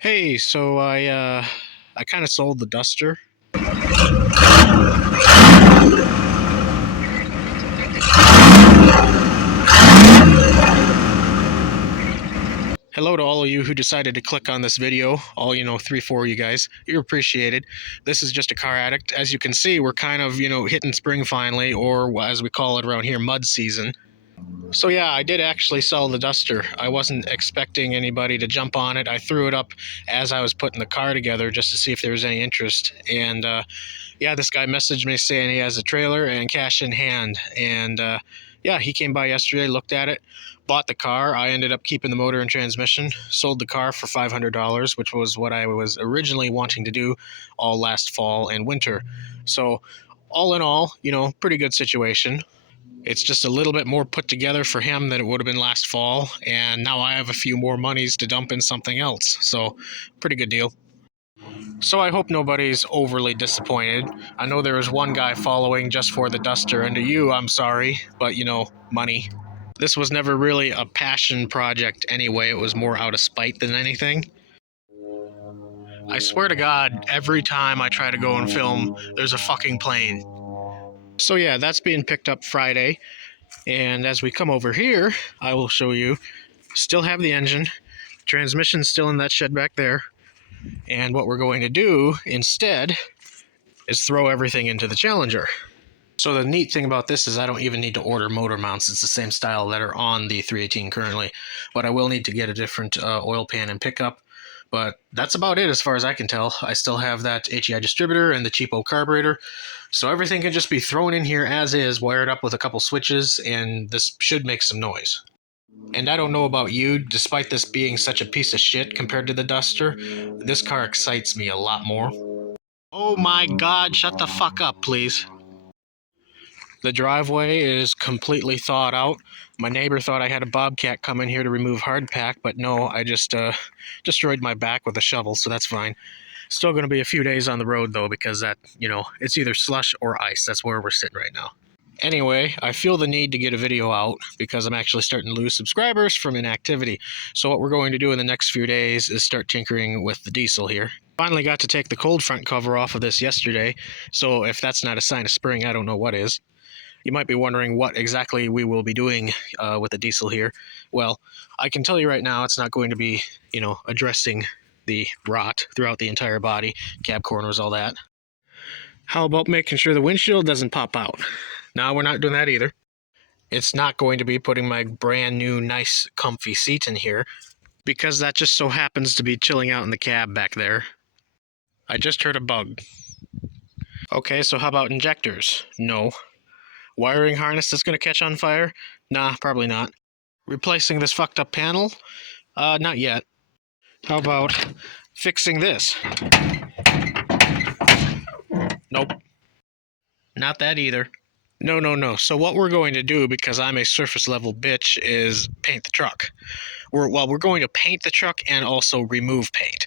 Hey, so I kind of sold the Duster. Hello to all of you who decided to click on this video. All, three, four of you guys. You're appreciated. This is just a car addict. As you can see, we're kind of, hitting spring finally, or as we call it around here, mud season. So yeah, I did actually sell the Duster. I wasn't expecting anybody to jump on it. I threw it up as I was putting the car together just to see if there was any interest. And yeah, this guy messaged me saying he has a trailer and cash in hand. And yeah, he came by yesterday, looked at it, bought the car. I ended up keeping the motor and transmission, sold the car for $500, which was what I was originally wanting to do all last fall and winter. So all in all, pretty good situation. It's just a little bit more put together for him than it would have been last fall, and now I have a few more monies to dump in something else. So, pretty good deal. So I hope nobody's overly disappointed. I know there was one guy following just for the Duster, and to you, I'm sorry, but money. This was never really a passion project anyway, it was more out of spite than anything. I swear to God, every time I try to go and film, there's a fucking plane. So yeah, that's being picked up Friday. And as we come over here, I will show you, still have the engine, transmission's still in that shed back there. And what we're going to do instead is throw everything into the Challenger. So the neat thing about this is I don't even need to order motor mounts. It's the same style that are on the 318 currently. But I will need to get a different oil pan and pickup. But that's about it as far as I can tell. I still have that HEI distributor and the cheapo carburetor. So everything can just be thrown in here as is, wired up with a couple switches, and this should make some noise. And I don't know about you, despite this being such a piece of shit compared to the Duster, this car excites me a lot more. Oh my God, shut the fuck up, please. The driveway is completely thawed out. My neighbor thought I had a bobcat come in here to remove hardpack, but no, I just destroyed my back with a shovel, so that's fine. Still going to be a few days on the road, though, because that, it's either slush or ice. That's where we're sitting right now. Anyway, I feel the need to get a video out because I'm actually starting to lose subscribers from inactivity. So what we're going to do in the next few days is start tinkering with the diesel here. Finally got to take the cold front cover off of this yesterday, so if that's not a sign of spring, I don't know what is. You might be wondering what exactly we will be doing with the diesel here. Well, I can tell you right now it's not going to be, addressing the rot throughout the entire body, cab corners, all that. How about making sure the windshield doesn't pop out? No, we're not doing that either. It's not going to be putting my brand new, nice, comfy seat in here, because that just so happens to be chilling out in the cab back there. I just heard a bug. Okay, so how about injectors? No. Wiring harness that's going to catch on fire? Nah, probably not. Replacing this fucked up panel? Not yet. How about fixing this? Nope. Not that either. No. So what we're going to do, because I'm a surface level bitch, is paint the truck. We're going to paint the truck and also remove paint.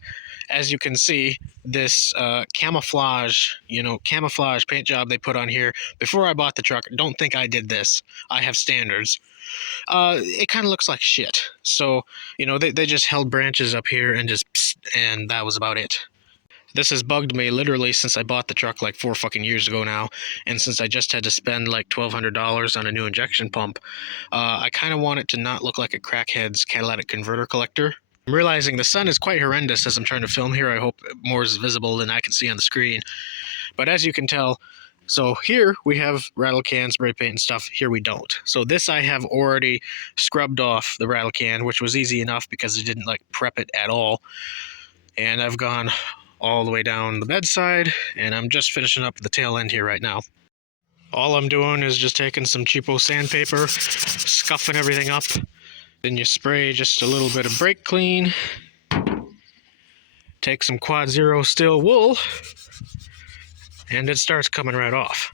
As you can see, this camouflage paint job they put on here, before I bought the truck, don't think I did this. I have standards. It kind of looks like shit. So, they just held branches up here and and that was about it. This has bugged me literally since I bought the truck like 4 fucking years ago now, and since I just had to spend like $1,200 on a new injection pump. I kind of want it to not look like a crackhead's catalytic converter collector. I'm realizing the sun is quite horrendous as I'm trying to film here. I hope more is visible than I can see on the screen. But as you can tell, so here we have rattle can, spray paint and stuff. Here we don't. So this I have already scrubbed off the rattle can, which was easy enough because I didn't like prep it at all. And I've gone all the way down the bedside, and I'm just finishing up the tail end here right now. All I'm doing is just taking some cheapo sandpaper, scuffing everything up. Then you spray just a little bit of brake clean. Take some Quad Zero steel wool, and it starts coming right off.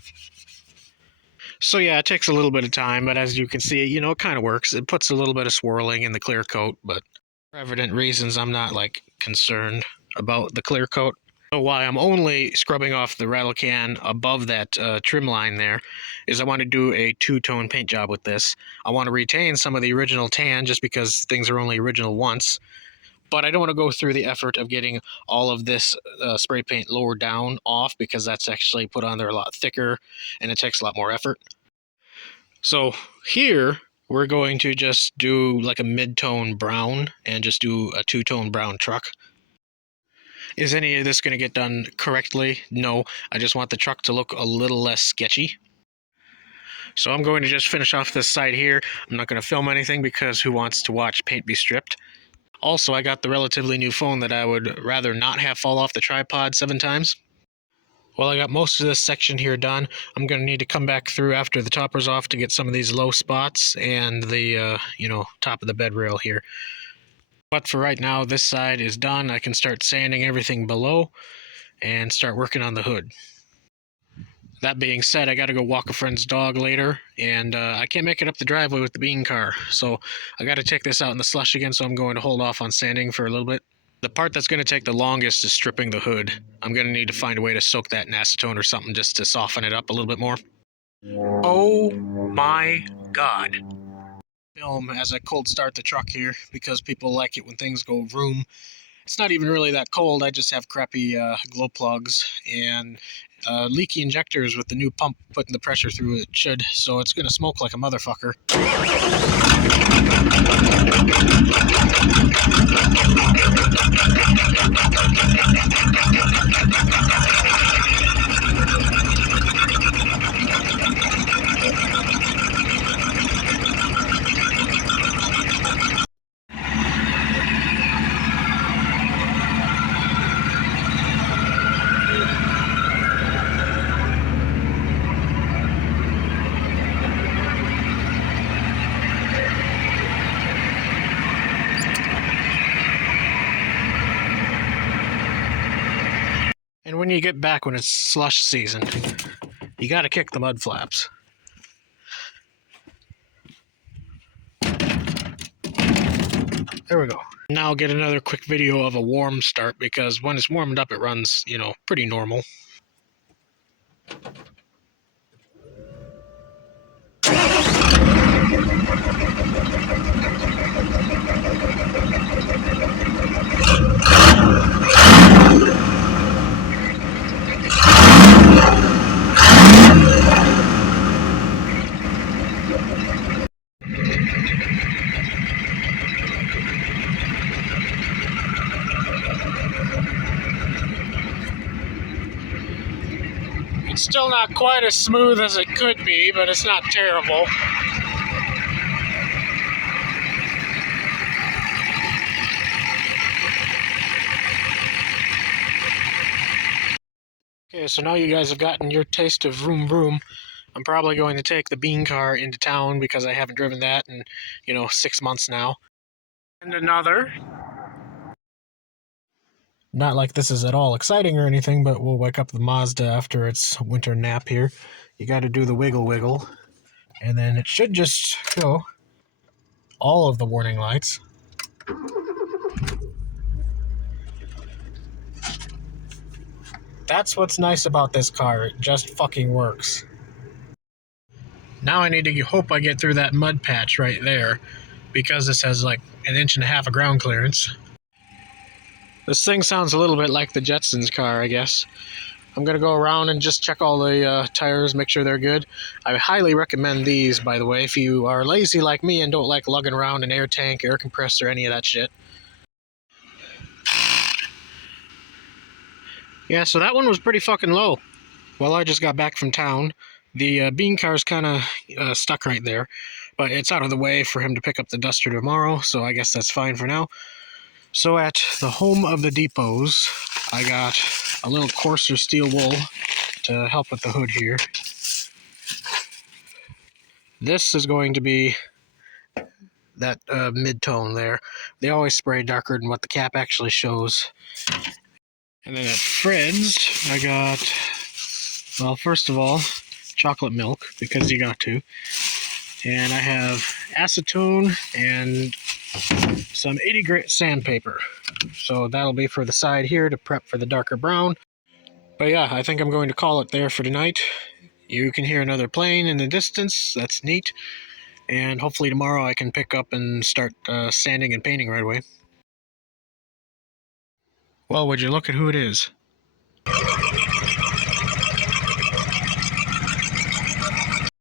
So yeah, it takes a little bit of time, but as you can see, it kind of works. It puts a little bit of swirling in the clear coat, but for evident reasons, I'm not like concerned about the clear coat. So why I'm only scrubbing off the rattle can above that trim line there is I want to do a two-tone paint job with this. I want to retain some of the original tan just because things are only original once, but I don't want to go through the effort of getting all of this spray paint lower down off, because that's actually put on there a lot thicker and it takes a lot more effort. So here we're going to just do like a mid-tone brown and just do a two-tone brown truck. Is any of this going to get done correctly? No, I just want the truck to look a little less sketchy. So I'm going to just finish off this side here. I'm not going to film anything because who wants to watch paint be stripped? Also, I got the relatively new phone that I would rather not have fall off the tripod 7 times. Well, I got most of this section here done. I'm going to need to come back through after the topper's off to get some of these low spots and the, top of the bed rail here. But for right now, this side is done. I can start sanding everything below and start working on the hood. That being said, I got to go walk a friend's dog later, and I can't make it up the driveway with the bean car, so I got to take this out in the slush again, so I'm going to hold off on sanding for a little bit. The part that's going to take the longest is stripping the hood. I'm going to need to find a way to soak that in acetone or something just to soften it up a little bit more. Oh my god. Film as I cold start the truck here, because people like it when things go vroom. It's not even really that cold, I just have crappy glow plugs and leaky injectors with the new pump putting the pressure through it should, so it's going to smoke like a motherfucker. And when you get back when it's slush season, you gotta kick the mud flaps. There we go. Now I'll get another quick video of a warm start, because when it's warmed up it runs, pretty normal. It's still not quite as smooth as it could be, but it's not terrible. Okay, so now you guys have gotten your taste of vroom vroom. I'm probably going to take the bean car into town because I haven't driven that in, 6 months now. And another. Not like this is at all exciting or anything, but we'll wake up the Mazda after its winter nap here. You got to do the wiggle wiggle, and then it should just show all of the warning lights. That's what's nice about this car, it just fucking works. Now I need to hope I get through that mud patch right there, because this has like 1.5 inches of ground clearance. This thing sounds a little bit like the Jetsons car, I guess. I'm going to go around and just check all the tires, make sure they're good. I highly recommend these, by the way, if you are lazy like me and don't like lugging around an air tank, air compressor, any of that shit. Yeah, so that one was pretty fucking low. Well, I just got back from town. The bean car's kind of stuck right there, but it's out of the way for him to pick up the duster tomorrow, so I guess that's fine for now. So at the home of the depots, I got a little coarser steel wool to help with the hood here. This is going to be that mid-tone there. They always spray darker than what the cap actually shows. And then at Fred's, I got, well, first of all, chocolate milk, because you got to. And I have acetone and some 80 grit sandpaper. So that'll be for the side here to prep for the darker brown. But yeah, I think I'm going to call it there for tonight. You can hear another plane in the distance. That's neat. And hopefully tomorrow I can pick up and start sanding and painting right away. Well, would you look at who it is?